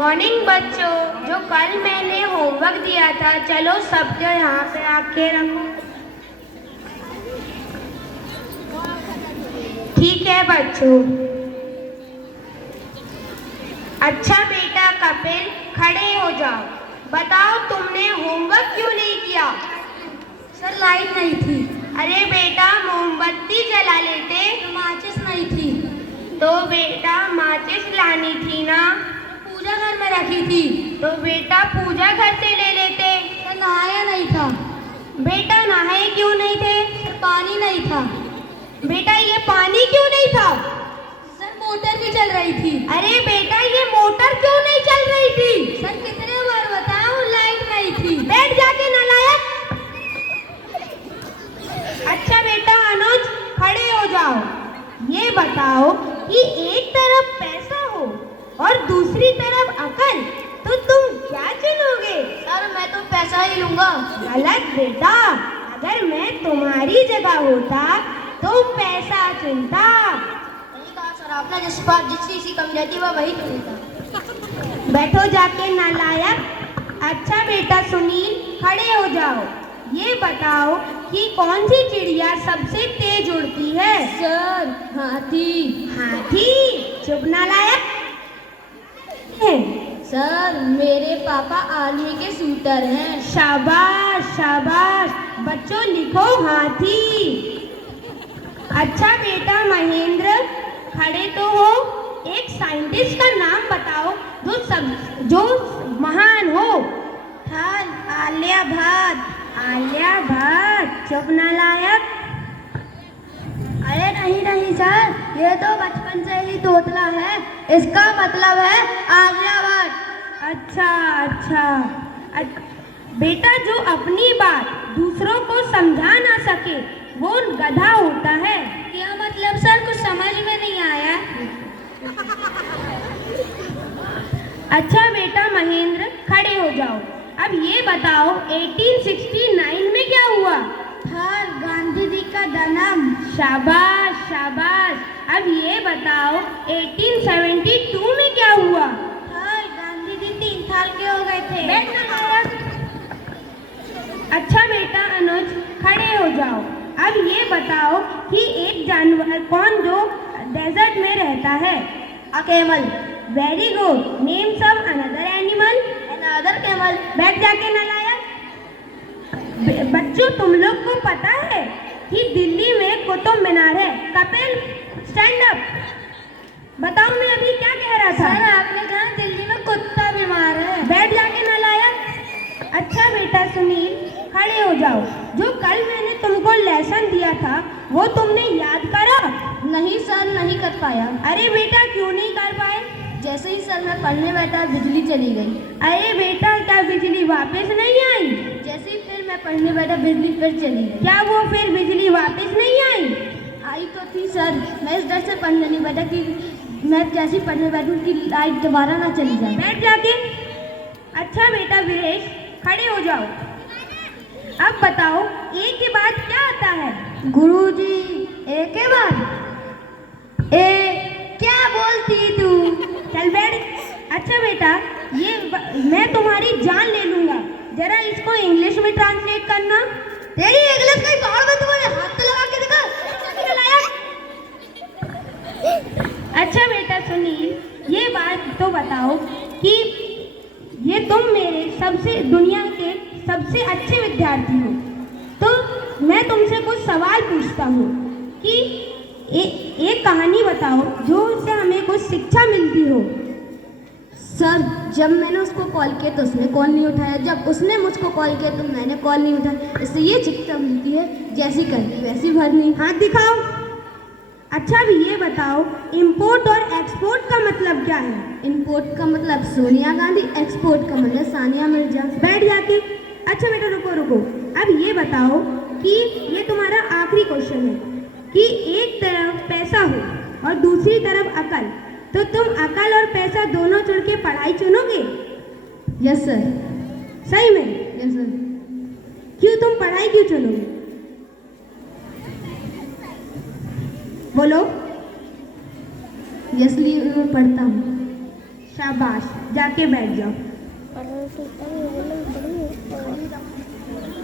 Morning बच्चों, जो कल मैंने होमवर्क दिया था, चलो सबको यहाँ पे आके रखो। ठीक है बच्चों। अच्छा बेटा कपिल, खड़े हो जाओ। बताओ तुमने होमवर्क क्यों नहीं किया? सर लाइट नहीं थी। अरे बेटा मोमबत्ती जला लेते। माचिस नहीं थी। तो बेटा माचिस लानी थी ना। पूजा घर में रखी थी। तो बेटा पूजा घर से ले लेते। सर नहाया नहीं था। बेटा नहाए क्यों नहीं थे? सर पानी नहीं था। बेटा ये पानी क्यों नहीं था? सर मोटर भी चल रही थी। अरे बेटा ये मोटर क्यों नहीं चल रही थी? सर कितने बार बताऊं, लाइट नहीं थी। बैठ जाके नालायक। अच्छा बेटा अनुज, खड़े हो जाओ। ये बताओ कि एक तरफ पैसा हो और दूसरी तरफ अकल, तो तुम क्या चुनोगे? सर मैं तो पैसा ही लूंगा। गलत बेटा, अगर मैं तुम्हारी जगह होता तो पैसा चुनता। नहीं कहा सर आपने, जिस बात जिसकी सी कमी रहती है वही चुनता। बैठो जाके नालायक। अच्छा बेटा सुनील, खड़े हो जाओ। ये बताओ कि कौन सी चिड़िया सबसे तेज उड़ती है? सर हाथी। हाथी? चुप नालायक। सर मेरे पापा आर्मी के शूटर हैं। शाबाश शाबाश। बच्चों लिखो हाथी। अच्छा बेटा महेंद्र, खड़े तो हो। एक साइंटिस्ट का नाम बताओ जो महान हो। आलिया भट्ट। आलिया भट्ट? चुप नालायक। अरे नहीं सर, ये तो बचपन से ही तोतला है, इसका मतलब है आर्यभट्ट। अच्छा। बेटा जो अपनी बात दूसरों को समझा ना सके वो गधा होता है। क्या मतलब सर, कुछ समझ में नहीं आया। अच्छा बेटा महेंद्र, खड़े हो जाओ। अब ये बताओ 1869 में क्या हुआ? सर गांधी जी का जन्म। शाबाश शाबाश। अब ये बताओ 1872 में क्या हुआ? सर गांधी जी 3 साल के हो गए थे। अच्छा बेटा अनुज, खड़े हो जाओ। अब ये बताओ कि एक जानवर कौन जो डेजर्ट में रहता है? Camel. Very good. Name some another animal. Another camel. बैठ जाके नालायक। बच्चों तुम लोग को पता है कि दिल्ली में कुतुब मीनार है? Kapil stand up. बताओ मैं अभी क्या कह रहा था? सर आपने कहा दिल्ली में कुत्ता बीमार है। बैठ जाके नालायक। अच्छा बेटा सुनील, खड़े हो जाओ। जो कल मैंने तुमको लेसन दिया था वो तुमने याद करा? नहीं सर, नहीं कर पाया। अरे बेटा क्यों नहीं कर पाए? जैसे ही सर मैं पढ़ने बैठा बिजली चली गई। अरे बेटा क्या बिजली वापस नहीं आई? जैसे ही फिर मैं पढ़ने बैठा बिजली फिर चली गई। क्या वो फिर बिजली वापस नहीं आई? आई तो थी सर, मैं इस डर से पढ़ने नहीं बैठा कि मैं जैसे ही पढ़ने बैठूं कि लाइट दोबारा ना चली जाए। बैठ जाके। अच्छा बेटा वीरेश, खड़े हो जाओ। अब बताओ ए के बाद क्या आता है? गुरुजी ए के बाद ए क्या बोलती तू? चल बैठ। अच्छा बेटा मैं तुम्हारी जान ले लूंगा, जरा इसको इंग्लिश में ट्रांसलेट करना। तेरी इंग्लिश कहीं बाहर में तुम्हारे हाथ तो लगा के दिखा। अच्छा बेटा सुनील, ये बात तो बताओ कि ये तुम मेरे दुनिया के सबसे अच्छे विद्यार्थी हो, तो मैं तुमसे कुछ सवाल पूछता हूँ कि एक कहानी बताओ जो उससे हमें कुछ शिक्षा मिलती हो। सर जब मैंने उसको कॉल किया तो उसने कॉल नहीं उठाया, जब उसने मुझको कॉल किया तो मैंने कॉल नहीं उठाया। इससे ये शिक्षा मिलती है जैसी करनी वैसी भरनी। हाथ दिखाओ। अच्छा भी ये बताओ इंपोर्ट और एक्सपोर्ट का मतलब क्या है? इंपोर्ट का मतलब सोनिया गांधी, एक्सपोर्ट का मतलब सानिया मिर्जा। बैठ जाके। अच्छा बेटा रुको। अब ये बताओ कि ये तुम्हारा आखिरी क्वेश्चन है कि एक तरफ पैसा हो और दूसरी तरफ अकल, तो तुम अकल और पैसा दोनों चुन के पढ़ाई चुनोगे? Yes sir. सही में? Yes sir. क्यों, तुम पढ़ाई क्यों चुनोगे? बोलो। इसलिए मैं पढ़ता हूँ। शाबाश, जाके बैठ जाओ।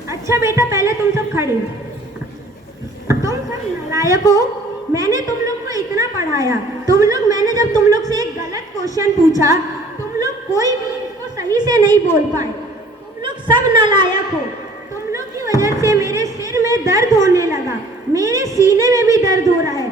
अच्छा बेटा, पहले तुम सब खड़े हो। तुम सब नालायक हो। मैंने तुम लोग को इतना पढ़ाया, मैंने जब तुम लोग से एक गलत क्वेश्चन पूछा, तुम लोग कोई भी इसको सही से नहीं बोल पाए। तुम लोग सब नालायक हो। तुम लोग की वजह से मेरे सिर में दर्द होने लगा, मेरे सीने में भी दर्द हो रहा है।